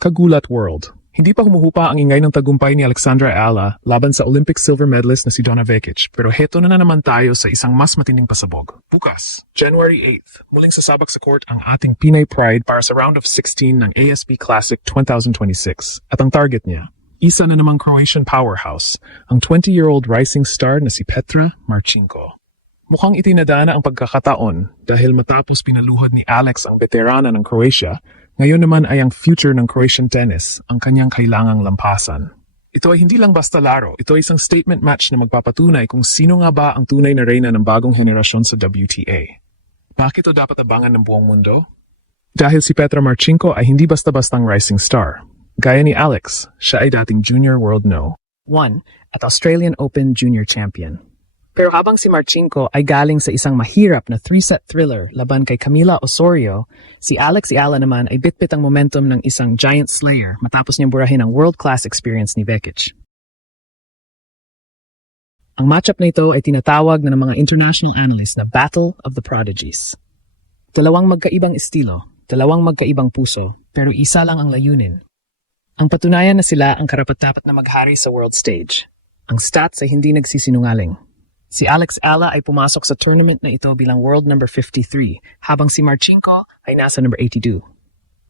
Kagulat World. Hindi pa humuhupa ang ingay ng tagumpay ni Alexandra Ala laban sa Olympic silver medalist na si Donna Vekic, pero heto na naman tayo sa isang mas matinding pasabog. Bukas, January 8th, muling sasabak sa court ang ating Pinay Pride para sa round of 16 ng ASB Classic 2026. At ang target niya, isa na namang Croatian powerhouse, ang 20-year-old rising star na si Petra Marcinko. Mukhang itinadaan na ang pagkakataon dahil matapos pinaluhod ni Alex ang veterana ng Croatia, ngayon naman ay ang future ng Croatian tennis ang kanyang kailangang lampasan. Ito ay hindi lang basta laro, ito ay isang statement match na magpapatunay kung sino nga ba ang tunay na reyna ng bagong henerasyon sa WTA. Bakit ito dapat abangan ng buong mundo? Dahil si Petra Marcinko ay hindi basta-bastang rising star. Gaya ni Alex, siya ay dating Junior World No. 1 at Australian Open Junior Champion. Pero habang si Marcinko ay galing sa isang mahirap na 3-set thriller laban kay Camila Osorio, si Alex Ala naman ay bitbit ang momentum ng isang giant slayer matapos niyang burahin ang world-class experience ni Vekic. Ang matchup na ito ay tinatawag na ng mga international analysts na Battle of the Prodigies. Dalawang magkaibang estilo, dalawang magkaibang puso, pero isa lang ang layunin. Ang patunayan na sila ang karapat-dapat na maghari sa world stage. Ang stats ay hindi nagsisinungaling. Si Alex Ala ay pumasok sa tournament na ito bilang world number 53, habang si Marcinko ay nasa number 82.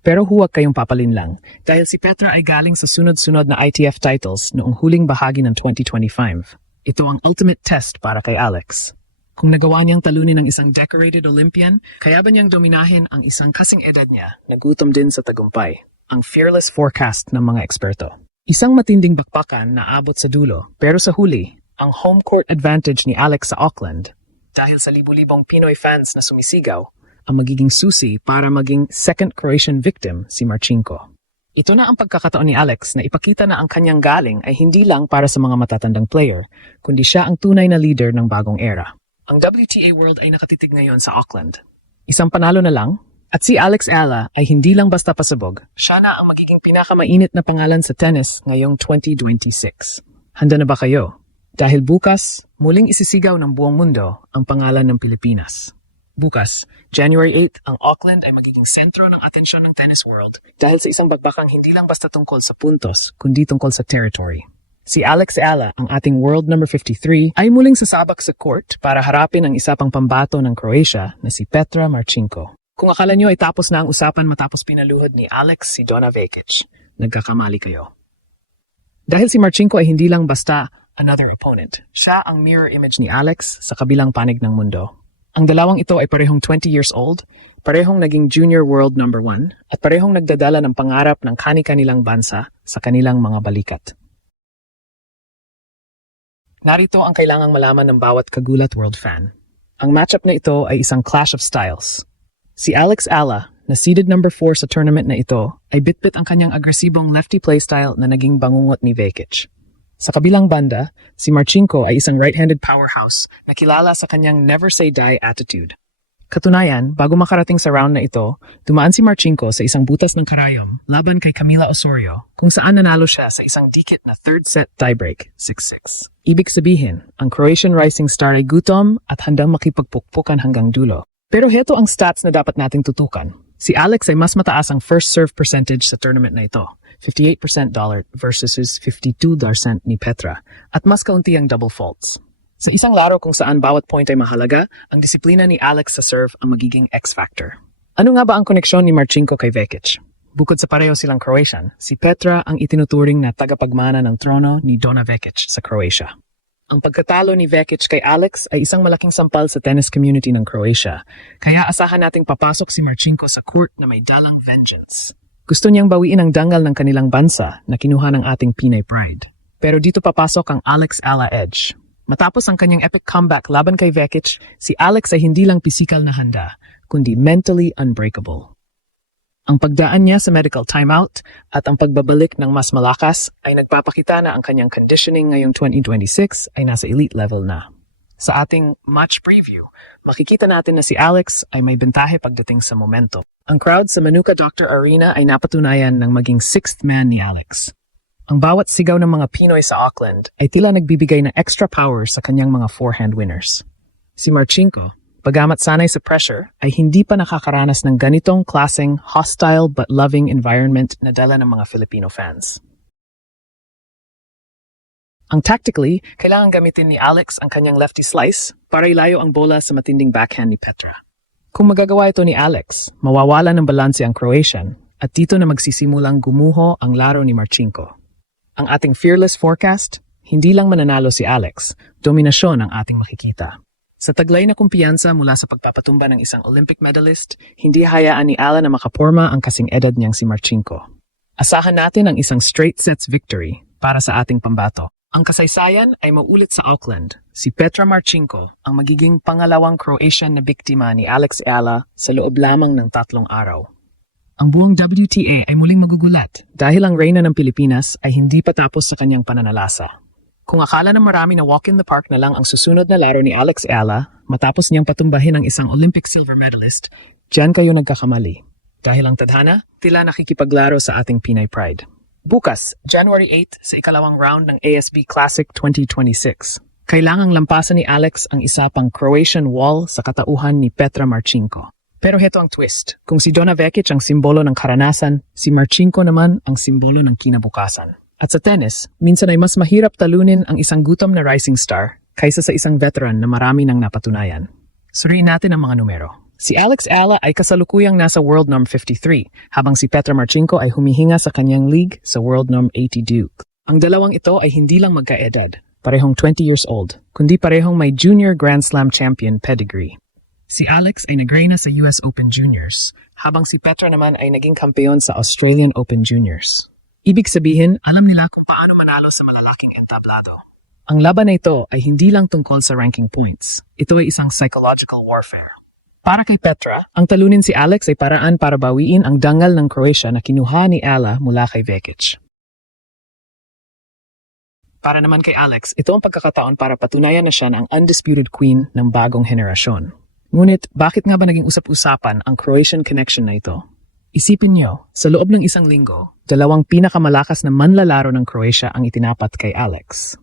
Pero huwag kayong papalinlang, dahil si Petra ay galing sa sunod-sunod na ITF titles noong huling bahagi ng 2025. Ito ang ultimate test para kay Alex. Kung nagawa niyang talunin ng isang decorated Olympian, kaya ba niyang dominahin ang isang kasing edad niya na gutom din sa tagumpay? Ang fearless forecast ng mga eksperto. Isang matinding bakbakan na abot sa dulo, pero sa huli, ang home court advantage ni Alex sa Auckland, dahil sa libu-libong Pinoy fans na sumisigaw, ang magiging susi para maging second Croatian victim si Marcinko. Ito na ang pagkakataon ni Alex na ipakita na ang kanyang galing ay hindi lang para sa mga matatandang player, kundi siya ang tunay na leader ng bagong era. Ang WTA World ay nakatitig ngayon sa Auckland. Isang panalo na lang, at si Alex Ala ay hindi lang basta pasabog, siya na ang magiging pinakamainit na pangalan sa tennis ngayong 2026. Handa na ba kayo? Dahil bukas, muling isisigaw ng buong mundo ang pangalan ng Pilipinas. Bukas, January 8, ang Auckland ay magiging sentro ng atensyon ng tennis world dahil sa isang bagbakang hindi lang basta tungkol sa puntos, kundi tungkol sa territory. Si Alex Ala, ang ating world number 53, ay muling sasabak sa court para harapin ang isa pang pambato ng Croatia na si Petra Marcinko. Kung akala nyo ay tapos na ang usapan matapos pinaluhod ni Alex si Donna Vekic, nagkakamali kayo. Dahil si Marcinko ay hindi lang basta another opponent. Siya ang mirror image ni Alex sa kabilang panig ng mundo. Ang dalawang ito ay parehong 20 years old, parehong naging junior world number 1, at parehong nagdadala ng pangarap ng kani-kanilang bansa sa kanilang mga balikat. Narito ang kailangang malaman ng bawat Kagulat World fan. Ang matchup na ito ay isang clash of styles. Si Alex Ala, na seeded number 4 sa tournament na ito, ay bitbit ang kanyang agresibong lefty playstyle na naging bangungot ni Vekic. Sa kabilang banda, si Marcinko ay isang right-handed powerhouse na kilala sa kanyang never-say-die attitude. Katunayan, bago makarating sa round na ito, dumaan si Marcinko sa isang butas ng karayom laban kay Camila Osorio kung saan nanalo siya sa isang dikit na third-set tiebreak, 6-6. Ibig sabihin, ang Croatian rising star ay gutom at handang makipagpukpukan hanggang dulo. Pero heto ang stats na dapat nating tutukan. Si Alex ay mas mataas ang first serve percentage sa tournament na ito. 58% Dollard versus 52% ni Petra, at mas kaunti ang double faults. Sa isang laro kung saan bawat point ay mahalaga, ang disiplina ni Alex sa serve ang magiging X-factor. Ano nga ba ang koneksyon ni Marcinko kay Vekic? Bukod sa pareho silang Croatian, si Petra ang itinuturing na tagapagmana ng trono ni Donna Vekic sa Croatia. Ang pagkatalo ni Vekic kay Alex ay isang malaking sampal sa tennis community ng Croatia, kaya asahan nating papasok si Marcinko sa court na may dalang vengeance. Gusto niyang bawiin ang dangal ng kanilang bansa na kinuha ng ating Pinay Pride. Pero dito papasok ang Alex Ala edge. Matapos ang kanyang epic comeback laban kay Vekic, si Alex ay hindi lang pisikal na handa, kundi mentally unbreakable. Ang pagdaan niya sa medical timeout at ang pagbabalik ng mas malakas ay nagpapakita na ang kanyang conditioning ngayong 2026 ay nasa elite level na. Sa ating match preview, makikita natin na si Alex ay may bentahe pagdating sa momentum. Ang crowd sa Manuka Dr. Arena ay napatunayan ng maging sixth man ni Alex. Ang bawat sigaw ng mga Pinoy sa Auckland ay tila nagbibigay ng extra power sa kanyang mga forehand winners. Si Marcinko, bagamat sanay sa pressure, ay hindi pa nakakaranas ng ganitong klaseng hostile but loving environment na dala ng mga Filipino fans. Ang tactically, kailangan gamitin ni Alex ang kanyang lefty slice para ilayo ang bola sa matinding backhand ni Petra. Kung magagawa ito ni Alex, mawawala ng balanse ang Croatian at dito na magsisimulang gumuho ang laro ni Marchenko. Ang ating fearless forecast, hindi lang mananalo si Alex, dominasyon ang ating makikita. Sa taglay na kumpiyansa mula sa pagpapatumba ng isang Olympic medalist, hindi hayaan ni Ala na makaporma ang kasing edad niyang si Marchenko. Asahan natin ang isang straight sets victory para sa ating pambato. Ang kasaysayan ay maulit sa Auckland. Si Petra Marchenko ang magiging pangalawang Croatian na biktima ni Alex Ala sa loob lamang ng 3 araw. Ang buong WTA ay muling magugulat dahil ang reyna ng Pilipinas ay hindi pa tapos sa kanyang pananalasa. Kung akala ng marami na walk in the park na lang ang susunod na laro ni Alex Ala matapos niyang patumbahin ang isang Olympic silver medalist, diyan kayo nagkakamali. Dahil ang tadhana, tila nakikipaglaro sa ating Pinay Pride. Bukas, January 8 sa ikalawang round ng ASB Classic 2026. Kailangang lampasan ni Alex ang isa pang Croatian wall sa katauhan ni Petra Marchenko. Pero heto ang twist. Kung si Donna Vekic ang simbolo ng karanasan, si Marchenko naman ang simbolo ng kinabukasan. At sa tennis, minsan ay mas mahirap talunin ang isang gutom na rising star kaysa sa isang veteran na marami nang napatunayan. Suriin natin ang mga numero. Si Alex Ala ay kasalukuyang nasa World Norm 53, habang si Petra Marchenko ay humihinga sa kanyang league sa World Norm 80 Duke. Ang dalawang ito ay hindi lang magkaedad, parehong 20 years old, kundi parehong may Junior Grand Slam champion pedigree. Si Alex ay nagreyna sa US Open Juniors, habang si Petra naman ay naging kampeon sa Australian Open Juniors. Ibig sabihin, alam nila kung paano manalo sa malalaking entablado. Ang laban na ito ay hindi lang tungkol sa ranking points. Ito ay isang psychological warfare. Para kay Petra, ang talunin si Alex ay paraan para bawiin ang dangal ng Croatia na kinuha ni Ala mula kay Vekic. Para naman kay Alex, ito ang pagkakataon para patunayan na siya na ang undisputed queen ng bagong henerasyon. Ngunit, bakit nga ba naging usap-usapan ang Croatian connection na ito? Isipin niyo, sa loob ng isang linggo, 2 pinakamalakas na manlalaro ng Croatia ang itinapat kay Alex.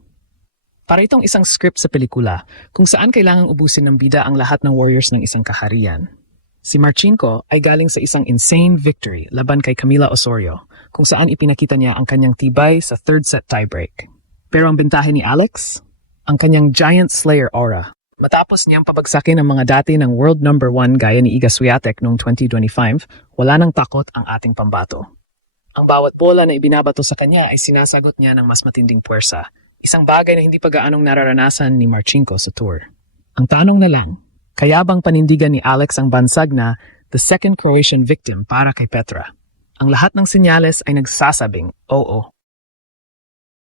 Para itong isang script sa pelikula kung saan kailangang ubusin ng bida ang lahat ng warriors ng isang kaharian. Si Marchenko ay galing sa isang insane victory laban kay Camila Osorio kung saan ipinakita niya ang kanyang tibay sa third set tiebreak. Pero ang bentahe ni Alex? Ang kanyang giant slayer aura. Matapos niyang pabagsakin ang mga dati ng world number 1 gaya ni Iga Swiatek noong 2025, wala nang takot ang ating pambato. Ang bawat bola na ibinabato sa kanya ay sinasagot niya ng mas matinding puwersa. Isang bagay na hindi pa gaanong nararanasan ni Marchenko sa tour. Ang tanong na lang, kaya bang panindigan ni Alex ang bansag na the second Croatian victim para kay Petra? Ang lahat ng senyales ay nagsasabing, oo.